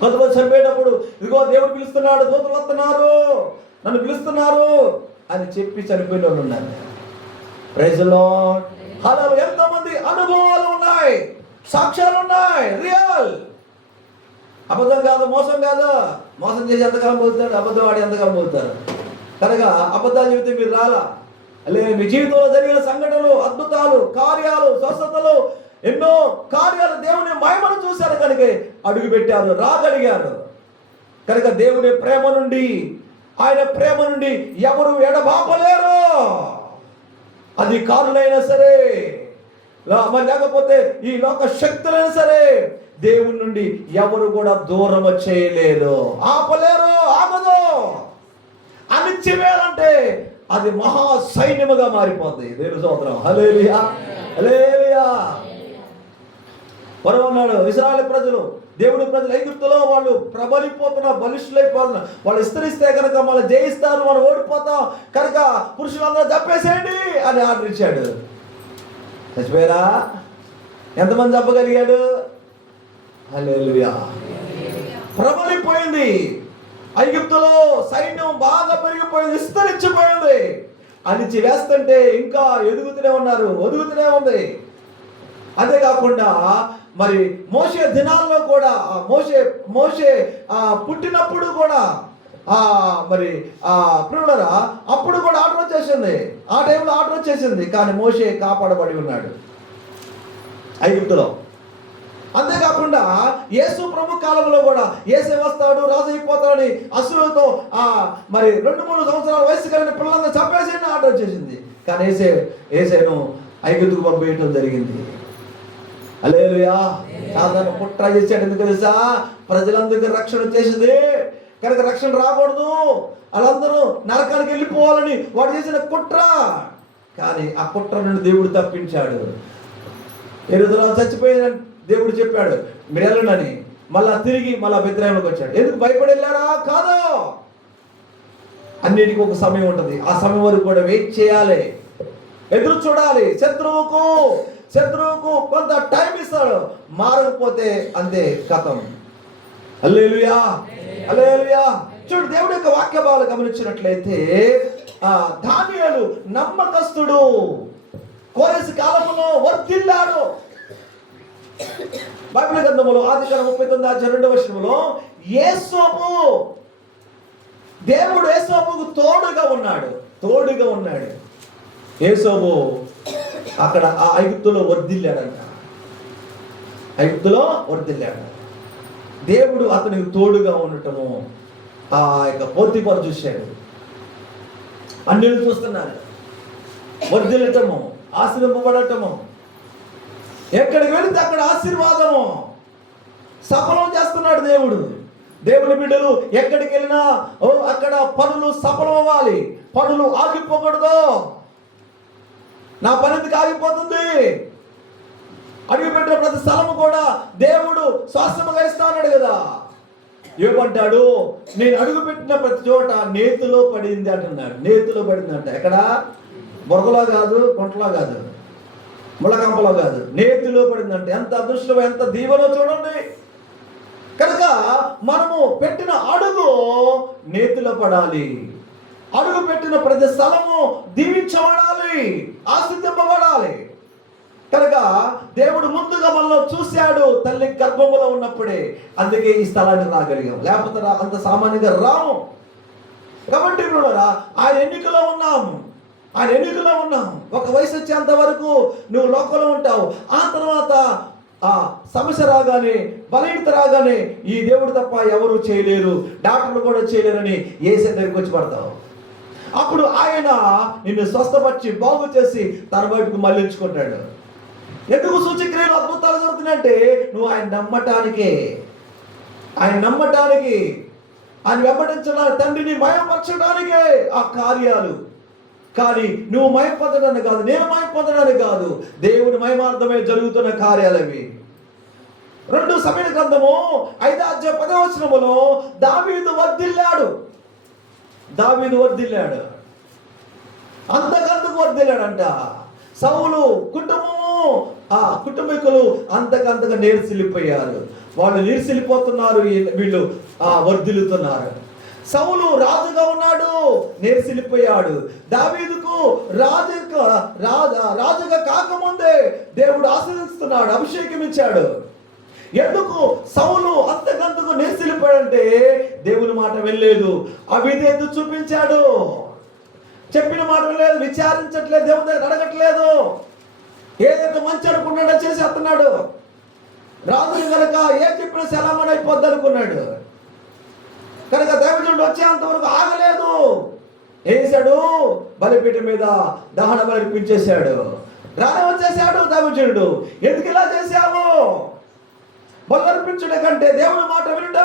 కొంతమంది చనిపోయేటప్పుడు ఇదిగో దేవుడు పిలుస్తున్నాడు, దూతలు వస్తున్నారు, నన్ను పిలుస్తున్నారు అని చెప్పి చనిపోయిన వాళ్ళు ఉన్నారు. Praise the Lord. హల్లెలూయా. ఎంతమంది అనుభవాలు ఉన్నాయి, సాక్ష్యాలు ఉన్నాయి. రియల్. అబద్ధం కాదు, మోసం కాదు. మోసం చేసి ఎంతకాలం పోతాడు, అబద్ధం ఆడి ఎంతకాలం పోతారు. కనుక అబద్ధాలు చెబితే మీరు రాలా. అలాగే మీ జీవితంలో జరిగిన సంఘటనలు, అద్భుతాలు, కార్యాలు, స్వస్థతలు, ఎన్నో కార్యాలు, దేవుని మహిమను చూశారు కనుక అడుగు పెట్టారు, రాగలిగారు. కనుక దేవుని ప్రేమ నుండి, ఆయన ప్రేమ నుండి ఎవరు ఎడబాపలేరు. అధికారులైనా సరే, మరి లేకపోతే ఈ లోక శక్తులైనా సరే దేవుని నుండి ఎవరు కూడా దూరం చేయలేరు, ఆపలేరు, ఆగదు. అణిచివేయాలంటే అది మహా సైన్యముగా మారిపోతుంది. దేవుని స్తోత్రం. హల్లెలూయా, హల్లెలూయా. పరమ ఉన్నాడు. ఇశ్రాయేలు ప్రజలు, దేవుడి ప్రజలు ఐగుప్తులో వాళ్ళు ప్రబలిపోతున్నారు, బలిష్ఠులైపోతున్నారు. వాళ్ళు విస్తరిస్తే కనుక మనం జయిస్తారు, మనం ఓడిపోతాం కనుక పురుషులందరూ చంపేసేయండి అని ఆర్డర్ ఇచ్చాడు. చచ్చిపోయారా? ఎంతమంది చంపగలిగాడు? హల్లెలూయా. ప్రబలిపోయింది. ఐగుప్తులో సైన్యం బాగా పెరిగిపోయింది, విస్తరించిపోయింది. అణిచి వేస్తుంటే ఇంకా ఎదుగుతూనే ఉన్నారు, ఒదుగుతూనే ఉంది. అంతేకాకుండా మరి మోషే దినాల్లో కూడా మోషే పుట్టినప్పుడు కూడా మరి ప్రియులారా అప్పుడు కూడా ఆర్డర్ వచ్చేసింది, ఆ టైంలో ఆర్డర్ వచ్చేసింది. కానీ మోషే కాపాడబడి ఉన్నాడు ఐగుప్తులో. అంతేకాకుండా యేసు ప్రభు కాలంలో కూడా యేసే వస్తాడు, రాజు అయిపోతాడని అసూయతో మరి 2-3 సంవత్సరాల వయసు కలిగిన పిల్లలందరూ చంపేసి ఆర్డర్ వచ్చేసింది. కానీ యేసేను ఐగుప్తుకు పంపేయటం జరిగింది. హల్లెలూయా. సాధారణ కుట్ర చేశాడు. ఎందుకు తెలుసా? ప్రజలందరికీ రక్షణ వచ్చేసింది కనుక రక్షణ రాకూడదు, వాళ్ళందరూ నరకానికి వెళ్ళిపోవాలని వాడు చేసిన కుట్ర. కానీ ఆ కుట్ర నుండి దేవుడు తప్పించాడు. ఏ రోజు చచ్చిపోయిన దేవుడు చెప్పాడు మీరు వెళ్ళండి, మళ్ళా తిరిగి బెత్లెహేములోకి వచ్చాడు. ఎందుకు భయపడి వెళ్ళారా? కాదు, అన్నిటికీ ఒక సమయం ఉంటుంది. ఆ సమయం వరకు కూడా వెయిట్ చేయాలి, ఎదురు చూడాలి. శత్రువుకు కొంత టైం ఇస్తాడు, మారకపోతే అంతే కథం. హల్లెలూయా, హల్లెలూయా. చూడు, దేవుడి యొక్క వాక్య భావాలు గమనించినట్లయితే దానియేలు నమ్మకస్తుడు, కోరెసు కాలంలో వర్ధిల్లాడు. బైబిల్ గ్రంథంలో ఆదికాండం 39:2 దేవుడు యేసోపుకు తోడుగా ఉన్నాడు. యేసోపు అక్కడ ఆ ఐగుప్తులో వర్ధిల్లాడంట. దేవుడు అతనికి తోడుగా ఉండటము ఆ యొక్క పోతీఫరు చూశాడు. అన్యులు చూస్తున్నారు, వర్ధిల్లటము, ఆశీర్వదింపబడటము, ఎక్కడికి వెళితే అక్కడ ఆశీర్వాదము సఫలం చేస్తున్నాడు దేవుడు. దేవుని బిడ్డలు ఎక్కడికి వెళ్ళినా అక్కడ పనులు సఫలం అవ్వాలి, పనులు ఆగిపోకూడదు. నా పని ఎందుకు ఆగిపోతుంది? అడుగుపెట్టిన ప్రతి స్థలము కూడా దేవుడు శాశ్వతంగా ఇస్తా అన్నాడు కదా. ఏమంటాడు? నేను అడుగుపెట్టిన ప్రతి చోట నేతిలో పడింది అంటున్నాడు. నేతిలో పడింది అంట. ఎక్కడ? బురదలో కాదు, గుంటలో కాదు, ముళ్ళకంపలో కాదు, నేతిలో పడిందంటే ఎంత అదృష్టం, ఎంత దీవెనో చూడండి. కనుక మనము పెట్టిన అడుగు నేతిలో పడాలి. అడుగు పెట్టిన ప్రతి స్థలము దీవించబడాలి, ఆశీర్వదింపబడాలి. కనుక దేవుడు ముందుగా మనలో చూశాడు తల్లి గర్భములో ఉన్నప్పుడే. అందుకే ఈ స్థలానికి రాగలిగాం, లేకపోతే అంత సామాన్యంగా రాము. కాబట్టి ఆయన ఎన్నికలో ఉన్నాము. ఒక వయసు వచ్చేంత వరకు నువ్వు లోకంలో ఉంటావు. ఆ తర్వాత ఆ సమస్య రాగానే, బలహీనత రాగానే ఈ దేవుడు తప్ప ఎవరు చేయలేరు, డాక్టర్లు కూడా చేయలేరని యేసే దగ్గరికి వచ్చి పడతావు. అప్పుడు ఆయన నిన్ను స్వస్థపరిచి బాగు చేసి తన వైపుకు మళ్ళించుకుంటాడు. ఎందుకు సూచక్రియలు అద్భుతాలు జరుగుతున్నాయంటే నువ్వు ఆయన నమ్మటానికి, ఆయన వెంబడించడానికి, తండ్రిని మయపరచడానికే ఆ కార్యాలు. కానీ నువ్వు మయం పొందడానికి కాదు, నేను మయం పొందడానికి కాదు, దేవుని మయమార్థమే జరుగుతున్న కార్యాలవి. 2 సమూయేలు గ్రంథము 5:10 దావీదు వర్ధిల్లాడు. అంతకంతకు వర్ధిల్లాడంట. సౌలు కుటుంబీకులు అంతకంతగా నీరసిల్లిపోయారు. వాళ్ళు నీరసిల్లిపోతున్నారు, వీళ్ళు వర్ధిల్లుతున్నారు. సౌలు రాజుగా ఉన్నాడు, నీరసిల్లిపోయాడు. దావీదుకు రాజుగా కాకముందే దేవుడు ఆశీర్వదిస్తున్నాడు, అభిషేకం ఇచ్చాడు. ఎందుకు సౌలు అంతకంతకు నీరసిల్లిపోయాడంటే దేవుని మాట వెళ్ళలేదు, అవిధేయత చూపించాడు. చెప్పిన మాట లేదు, విచారించట్లేదు, దేవుని దగ్గర అడగట్లేదు. ఏదైతే మంచి అనుకున్నాడో చేసేస్తున్నాడు. రాజు కనుక ఏం చెప్పినా సెలమని అయిపోద్ది అనుకున్నాడు. కనుక దైవజనుడు వచ్చేంత వరకు ఆగలేదు. వేసాడు, బలిపీఠం మీద దహన బలి అర్పించేశాడు. రానే వచ్చేసాడు దైవజనుడు. ఎందుకు ఇలా చేశావు? బలి అర్పించడం కంటే దేవుని మాట వినుట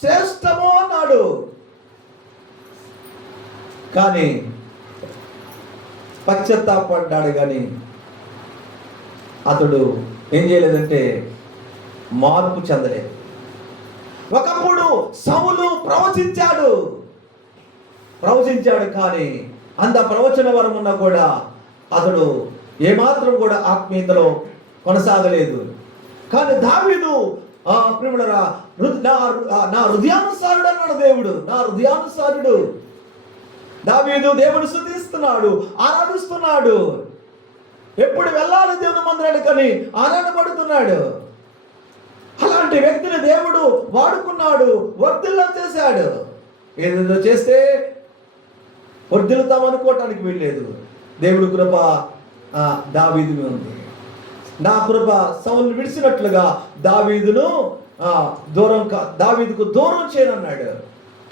శ్రేష్టము అన్నాడు. కానీ పశ్చాత్తాపడ్డాడు. కానీ అతడు ఏం చేయలేదంటే మార్పు చెందలేదు. ఒకప్పుడు సౌలు ప్రవచించాడు, కానీ అంత ప్రవచన వరం ఉన్నా కూడా అతడు ఏమాత్రం కూడా ఆత్మీయతలో కొనసాగలేదు. కానీ దావీదు ప్రియులారా, నా హృదయానుసారుడు అన్నాడు దేవుడు. నా హృదయానుసారుడు. దావీదు దేవుని స్తుతిస్తున్నాడు, ఆరాధిస్తున్నాడు. ఎప్పుడు వెళ్ళాలి దేవుని మందిరానికి అని ఆరాధపడుతున్నాడు. అలాంటి వ్యక్తిని దేవుడు వాడుకున్నాడు, వర్ధిల్ల చేశాడు. ఏదేదో చేస్తే వర్ధిల్లుతాం అనుకోవటానికి వీల్లేదు. దేవుడి కృప దావీదు మీద ఉంది. నా కృప సౌలును విడిచినట్లుగా దావీదును దావీదుకు దూరం చేయనన్నాడు.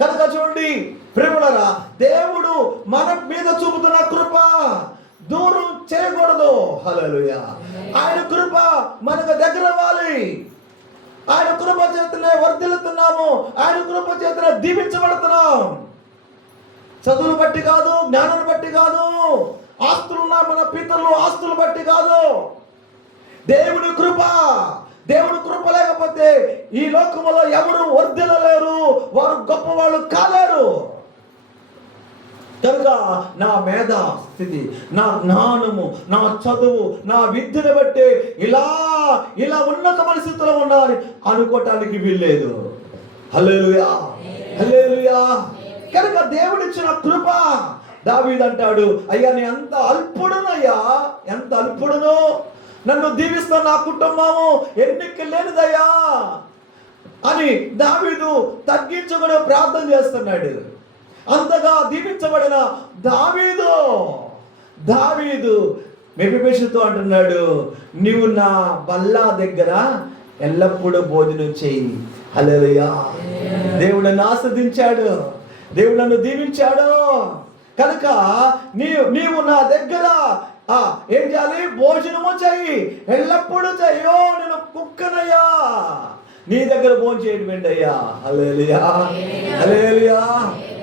కనుక చూడండి ప్రేమలారా, దేవుడు మన మీద చూపుతున్న కృప దూరం చేయకూడదు. హల్లెలూయా. ఆయన కృప మనకు దగ్గర అవ్వాలి. ఆయన కృప చేతనే వర్ధిల్లుతున్నాము, ఆయన కృప చేతనే దీవించబడుతున్నాం. చదువులు బట్టి కాదు, జ్ఞానాన్ని బట్టి కాదు, ఆస్తులున్నా మన పితరులు ఆస్తులు బట్టి కాదు. దేవుడి కృప. దేవుడి కృప లేకపోతే ఈ లోకములో ఎవరు వర్ధిల్లలేరు, వారు గొప్పవాళ్ళు కాలేరు. కనుక నా మేధా స్థితి, నా జ్ఞానము, నా చదువు, నా విద్యను బట్టి ఇలా ఉన్నతమైన స్థితిలో ఉండాలని అనుకోవటానికి వీల్లేదు. హల్లెలూయా, హల్లెలూయా. కనుక దేవుడిచ్చిన కృప. దావీదు అంటాడు, అయ్యా నేను ఎంత అల్పుడునయ్యా, ఎంత అల్పుడును, నన్ను దీవిస్తున్న నా కుటుంబము ఎన్నిక లేనిదయ్యా అని దావీదు తగ్గించుకుని ప్రార్థన చేస్తున్నాడు. అంతగా దీవించబడిన దావీదు మెఫీబోషెతుతో అంటున్నాడు, నీవు నా బల్లా దగ్గర ఎల్లప్పుడూ భోజనం చేయి. హల్లెలూయా. దేవుడు నన్ను ఆస్వాదించాడు, దేవుడు నన్ను దీవించాడు. కనుక నీవు నా దగ్గర ఏం చేయాలి? భోజనము చెయ్యి, ఎల్లప్పుడూ చెయ్యో. నేను కుక్కనయ్యా, నీ దగ్గర భోజనం చేయడం ఏంటయ్యా? హల్లెలూయా, హల్లెలూయా.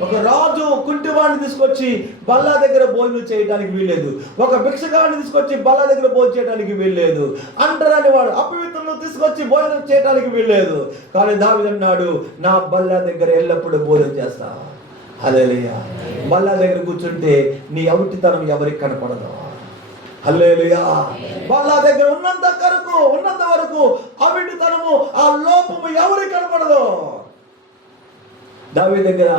ఒక రాజు కుంటివాడిని తీసుకొచ్చి బల్లా దగ్గర భోజనం చేయడానికి వీల్లేదు, ఒక భిక్షగాడిని తీసుకొచ్చి బల్లా దగ్గర భోజనం చేయడానికి వీల్లేదు, అంటరాని వాడు అపవిత్రులను తీసుకొచ్చి భోజనం చేయడానికి వీల్లేదు. కానీ దావీదు అన్నాడు, నా బల్లా దగ్గర ఎల్లప్పుడూ భోజనం చేస్తా. హల్లెలూయా. బల్లా దగ్గర కూర్చుంటే నీ అవిటితనం ఎవరికి కనపడదు. హల్లెలూయా. బల్లా దగ్గర ఉన్నంత వరకు అవిటితనము, ఆ లోపము ఎవరికి కనపడదు. దావీదు దగ్గర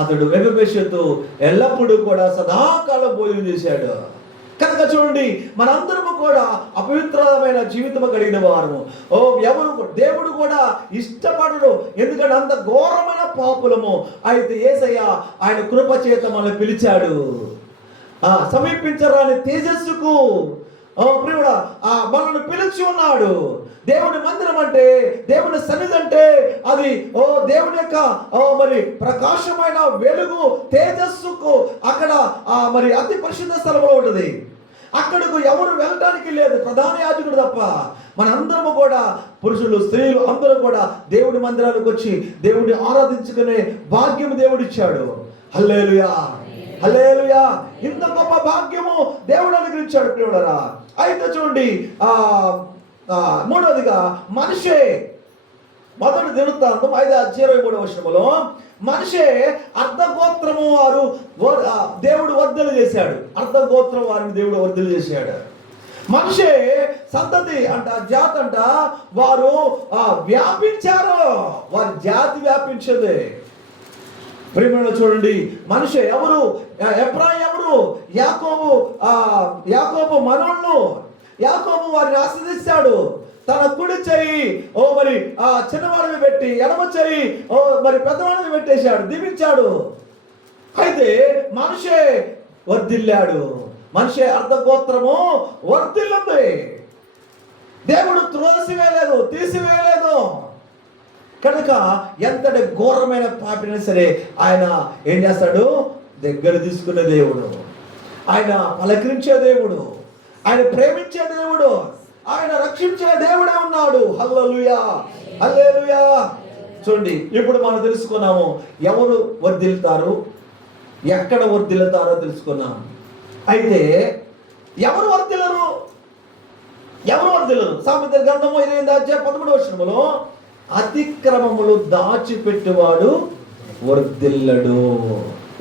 అతడు మెఫీబోషెతు ఎల్లప్పుడూ కూడా సదాకాలం భోజనం చేశాడు. కనుక చూడండి, మనందరము కూడా అపవిత్రమైన జీవితం కలిగిన వారము. దేవుడు కూడా ఇష్టపడడు, ఎందుకంటే అంత ఘోరమైన పాపులము. అయితే యేసయ్య ఆయన కృప చేత మనల్ని పిలిచాడు. సమీపించరాని తేజస్సుకు ప్రియుడా మనల్ని పిలిచి ఉన్నాడు. దేవుని మందిరం అంటే, దేవుని సన్నిధి అంటే అది దేవుని యొక్క మరి ప్రకాశమైన వెలుగు తేజస్సుకు అక్కడ మరి అతి పరిశుద్ధ స్థలంలో ఉంటుంది. అక్కడకు ఎవరు వెళ్ళటానికి లేదు, ప్రధాన యాజకుడు తప్ప. మనందరము కూడా పురుషులు స్త్రీలు అందరూ కూడా దేవుడి మందిరానికి వచ్చి దేవుడిని ఆరాధించుకునే భాగ్యం దేవుడిచ్చాడు. హల్లెలూయా, హల్లెలూయా. ఇంత గొప్ప భాగ్యము దేవుడు అనుగ్రహించాడు ప్రియులారా. అయితే చూడండి, మూడవదిగా మనిషే. మొదటి దినవృత్తాంతం 5:23 మనిషే అర్ధగోత్రము వారు దేవుడు వర్ధలు చేశాడు. అర్ధగోత్రం వారిని దేవుడు వర్ధలు చేశాడు. మనిషే సంతతి అంట, జాతి అంట, వారు వ్యాపించారు. వారి జాతి వ్యాపించదు. ప్రేమలో చూడండి, మనిషి ఎవరు? ఎఫ్రాయిము ఎవరు? యాకోబు మనోళ్ళు. యాకోబు వారిని ఆశ్రదిస్తాడు. తన కుడి చెయ్యి మరి చిన్నవాడిని పెట్టి, ఎడమ చెయ్యి మరి పెద్దవాడిని పెట్టేశాడు, దీవించాడు. అయితే మనిషే వర్ధిల్లాడు. మనిషి అర్ధగోత్రము వర్ధిల్లుంది. దేవుడు త్రోసివేయలేదు, తీసివేయలేదు. కనుక ఎంతటి ఘోరమైన పాపినా సరే ఆయన ఏం చేస్తాడు? దగ్గర తీసుకునే దేవుడు, ఆయన పలకరించే దేవుడు, ఆయన ప్రేమించే దేవుడు, ఆయన రక్షించే దేవుడే ఉన్నాడు. హల్లెలూయా, హల్లెలూయా. చూడండి, ఇప్పుడు మనం తెలుసుకున్నాము ఎవరు వర్ధిల్లుతారు, ఎక్కడ వర్ధిల్లుతారో తెలుసుకున్నాం. అయితే ఎవరు వర్ధిల్లరు? సామెతల గ్రంథము 28:13 అతిక్రమములు దాచిపెట్టువాడు వర్ధిల్లడు.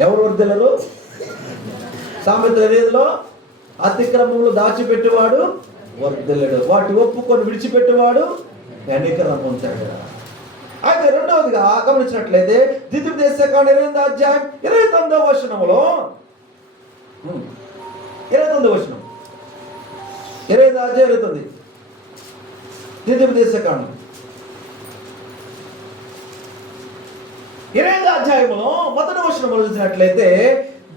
ఎవరు వర్ధిల్లరు? సామెతల 28లో అతిక్రమములు దాచిపెట్టువాడు వర్ధిల్లడు, వాటి ఒప్పుకొని విడిచిపెట్టువాడు వెనకరం ఉంటాడు. అయితే రెండవదిగా గమనించినట్లయితే ద్వితీయోపదేశకాండ 28:29 ద్వితీయోపదేశకాండం 20వ అధ్యాయంలో మొదటి వచనంలో చూసినట్లయితే,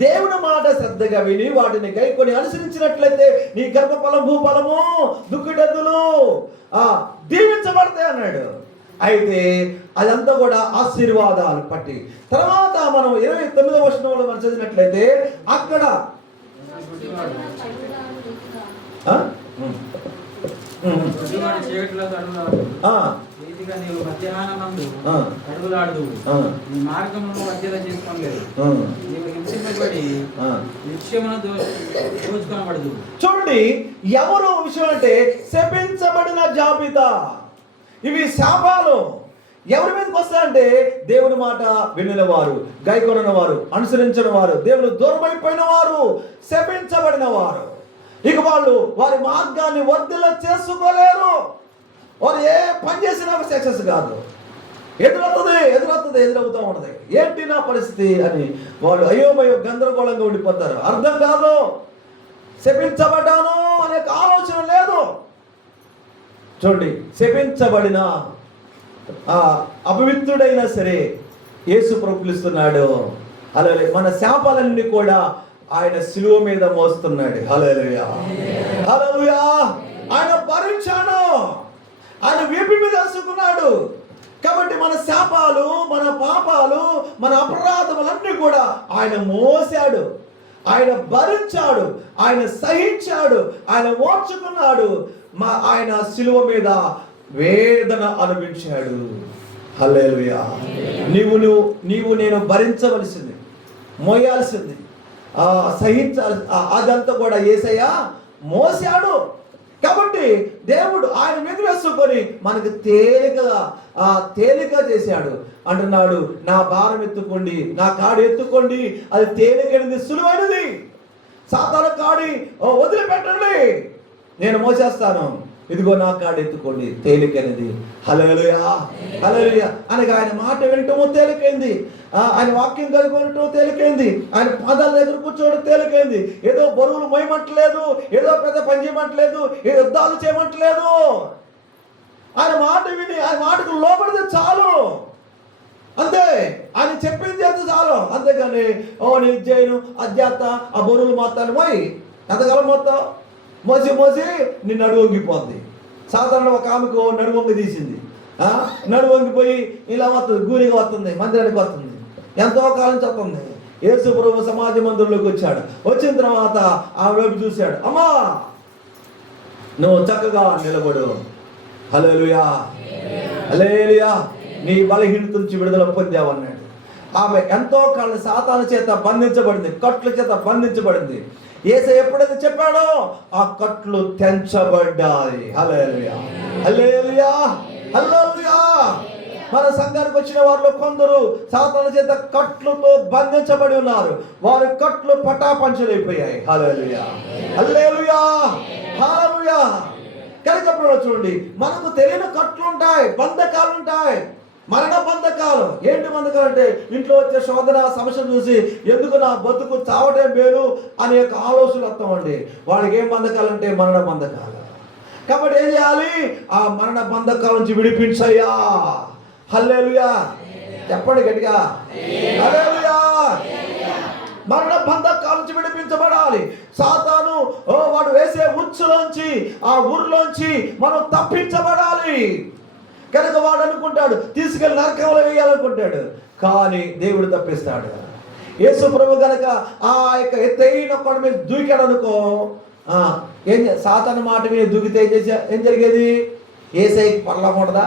దేవుని మాట శ్రద్ధగా విని వాటిని గైకొని అనుసరించినట్లయితే నీ గర్భఫలం భూఫలము దుఃఖిడద్దులు దీవించబడతాయి అన్నాడు. అయితే అదంతా కూడా ఆశీర్వాదాలు పట్టి. తర్వాత మనం 29వ వచనంలో మనం చదివినట్లయితే అక్కడ చూడండి, ఎవరు విషయం అంటే శపించబడిన జాబితా. ఇవి శాపాలు ఎవరి మీదకి వస్తాయంటే దేవుని మాట వినిన వారు, గైకొనని వారు, అనుసరించిన వారు, దేవుడు దూరమైపోయిన వారు, శపించబడిన వారు. ఇక వాళ్ళు వారి మార్గాన్ని వర్ధిల్ల చేసుకోలేరు. వారు ఏ పని చేసినా సక్సెస్ కాదు. ఎదురవుతూ ఉన్నది. ఏంటి నా పరిస్థితి అని వాళ్ళు అయోమయో గందరగోళంగా ఉండిపోతారు. అర్థం కాదు, శపించబడ్డాను అనే ఆలోచన లేదు. చూడండి, శపించబడిన అపవిత్రుడైనా సరే యేసు ప్రభు పిలుస్తున్నాడు. అలాగే మన శాపాలన్నీ కూడా ఆయన శిలువ మీద మోస్తున్నాడు. హల్లెలూయా, హల్లెలూయా. ఆయన భరించాడు, ఆయన వీపు మీద వేసుకున్నాడు. కాబట్టి మన శాపాలు, మన పాపాలు, మన అపరాధములన్నీ కూడా ఆయన మోసాడు, ఆయన భరించాడు, ఆయన సహించాడు, ఆయన ఓర్చుకున్నాడు. ఆయన శిలువ మీద వేదన అనుభవించాడు. హల్లెలూయా. నీవు నేను భరించవలసింది, మోయాల్సింది, సహించాలి, అదంతా కూడా యేసయ్య మోసాడు. కాబట్టి దేవుడు ఆయన మీద వేసుకొని మనకు తేలిక చేశాడు. అంటున్నాడు, నా భారం ఎత్తుకోండి, నా కాడి ఎత్తుకోండి, అది తేలికైనది, సులువైనది. సాతాను కాడి వదిలిపెట్టండి, నేను మోసేస్తాను, ఇదిగో నా కాడి ఎత్తుకోండి, తేలికైనది. హల్లెలూయా, హల్లెలూయా. అనగా ఆయన మాట వినటము తేలికైంది, ఆయన వాక్యం కలుగుకోవటం తేలికైంది, ఆయన పాదాల దగ్గర కూర్చోవడం తేలికైంది. ఏదో బరువులు మోయమంటలేదు, ఏదో పెద్ద పని చేయమంటలేదు, ఏ యుద్ధాలు చేయమంటలేదు. ఆయన మాట విని ఆయన మాటకు లోపడితే చాలు, అంతే. ఆయన చెప్పింది చేస్తే చాలు. అంతేగాని నేను చేయను, అధ్యాత్త, ఆ బరువులు మొత్తాన్ని పోయి ఎంతకాలం మొత్తం మోసి నిన్ను నడువొంగిపోద్ది. సాధారణ ఒక ఆమెకు నడువొంగి తీసింది, నడువొంగిపోయి ఇలా వస్తుంది, గూరిగా వస్తుంది, మందిరానికి వస్తుంది, ఎంతో కాలం చెప్తుంది. యేసు ప్రభు సమాజ మందిరంలోకి వచ్చాడు. వచ్చిన తర్వాత ఆమె వైపు చూశాడు, అమ్మా నువ్వు చక్కగా నిలబడు, హల్లెలూయా, హల్లెలూయా, నీ బలహీనత నుంచి విడుదల పొందావన్నాడు. ఆమె ఎంతో కాలం సాతాను చేత బంధించబడింది, కట్ల చేత బంధించబడింది. యేసయ్య ఎప్పుడైతే చెప్పాడో ఆ కట్లు తెంచబడ్డాయి. హల్లెలూయా, హల్లెలూయా, హల్లెలూయా. మన సంఘానికి వచ్చిన వారిలో కొందరు సాతాను చేత కట్లతో బంధించబడి ఉన్నారు. వారి కట్లు పటాపంచలైపోయాయి. హల్లెలూయా, హల్లెలూయా, హల్లెలూయా. కనుక చూడండి, మనకు తెలియని కట్లు ఉంటాయి, బంధకాలు ఉంటాయి, మరణ బంధకాలు. ఏంటి బంధకాలు అంటే ఇంట్లో వచ్చే శోధన సమస్య చూసి ఎందుకు నా బతుకు చావటం మేలు అనే యొక్క ఆలోచనలు వస్తామండి. వాడికి ఏం బంధకాలు అంటే మరణ బంధకాలు. కాబట్టి ఏం చేయాలి? ఆ మరణ బంధకాల నుంచి విడిపించయ్యా. హల్లెలూయా, చెప్పండి గట్టిగా, హల్లెలూయా. మరణ బంధకాల నుంచి విడిపించబడాలి. సాతాను వాడు వేసే ఉచ్చులోంచి, ఆ ఊరిలోంచి మనం తప్పించబడాలి. కనుక వాడు అనుకుంటాడు తీసుకెళ్ళి నరకంలో వేయాలనుకుంటాడు, కానీ దేవుడు తప్పిస్తాడు. యేసు ప్రభు కనుక ఆ యొక్క ఎత్తైన కొండ మీద దూకాడు అనుకో, సాతాను మాట మీద దూకితే ఏం జరిగేది? యేసయ్యకి పరలోకం ఉండదా?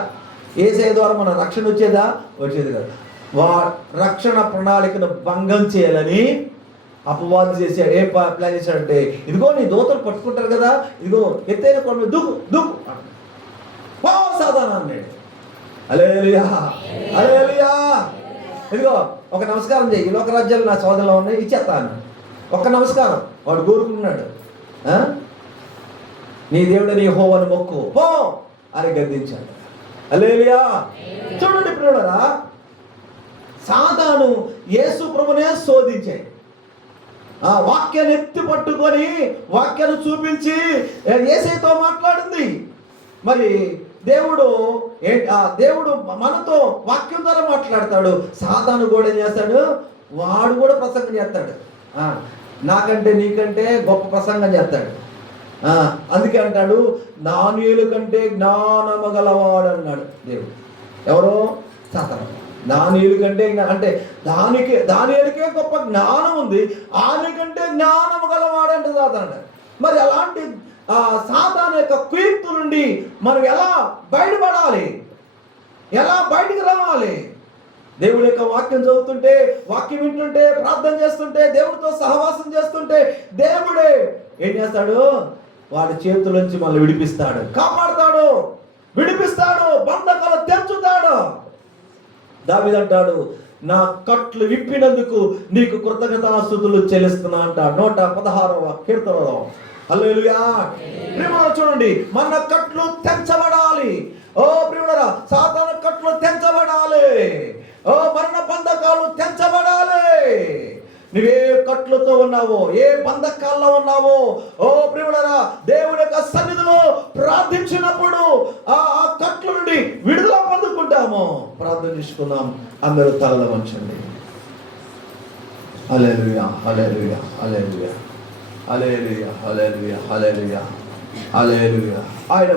యేసయ్య ద్వారా మన రక్షణ వచ్చేది కాదు. రక్షణ ప్రణాళికను భంగం చేయాలని అపవాదం చేశాడు. ఏం ప్లాన్ చేశాడంటే, ఇదిగో నీ దూతలు పట్టుకుంటారు కదా, ఇదిగో ఎత్తైన కొండ మీద దూకు సాధారణ అన్నాడు. హల్లెలూయా, హల్లెలూయా. ఇదిగో ఒక నమస్కారం చేయి, ఈ లోక రాజ్యాలు నా సోదరులో ఉన్నాయి, ఇచ్చేస్తాను, ఒక్క నమస్కారం. వాడు కోరుకుంటున్నాడు, నీ దేవుడని యెహోవాను మొక్కు పో అని గద్దించాడు. హల్లెలూయా. చూడండి ప్రియులారా, సాతాను యేసు ప్రభునే శోధించాయి. వాక్యాన్ని ఎత్తి పట్టుకొని వాక్యాన్ని చూపించి యేసయ్యతో మాట్లాడింది. మరి దేవుడు మనతో వాక్యం ద్వారా మాట్లాడతాడు. సాతాను కూడా ఏం చేస్తాడు? వాడు కూడా ప్రసంగం చేస్తాడు. నాకంటే నీకంటే గొప్ప ప్రసంగం చేస్తాడు. అందుకే అంటాడు, దానియేలు కంటే జ్ఞానము గలవాడు అన్నాడు దేవుడు. ఎవరో? సాతాను. దానియేలు కంటే అంటే దానియేలుకే గొప్ప జ్ఞానం ఉంది, ఆమెకంటే జ్ఞానము గలవాడు అంటే సాతాను. మరి అలాంటి సాతాను యొక్క కుయుక్తు నుండి మనం ఎలా బయటపడాలి? ఎలా బయటికి రావాలి? దేవుడి యొక్క వాక్యం చదువుతుంటే, వాక్యం వింటుంటే, ప్రార్థన చేస్తుంటే, దేవుడితో సహవాసం చేస్తుంటే దేవుడే ఏం చేస్తాడు? వాడి చేతులోంచి మనల్ని విడిపిస్తాడు, కాపాడుతాడు, విడిపిస్తాడు, బంధకాలు తెంచుతాడు. దావీదు అంటాడు, నా కట్లు విప్పినందుకు నీకు కృతజ్ఞతాస్తుతులు చెల్లిస్తున్నా అంటాడు 116వ కీర్తనలో. హల్లెలూయా. ప్రియములారా చూడండి, మన కట్లు తెంచబడాలి. ఓ ప్రియములారా, సాతాను కట్లు తెంచబడాలి. ఓ మరణ బంధకాలు తెంచబడాలి. నువ్వే కట్లతో ఉన్నావో, ఏ బంధకాల్లో ఉన్నావో, ఓ ప్రియములారా, దేవుడి యొక్క సన్నిధిలో ప్రార్థించినప్పుడు ఆ కట్ల నుండి విడుదల పొందుకుంటాము. ప్రార్థన చేసుకుందాం. అందరూ తలలు వంచండి. హల్లెలూయా, హల్లెలూయా, హల్లెలూయా, హల్లెలూయా, హల్లెలూయా, హల్లెలూయా, హల్లెలూయా. ఆయన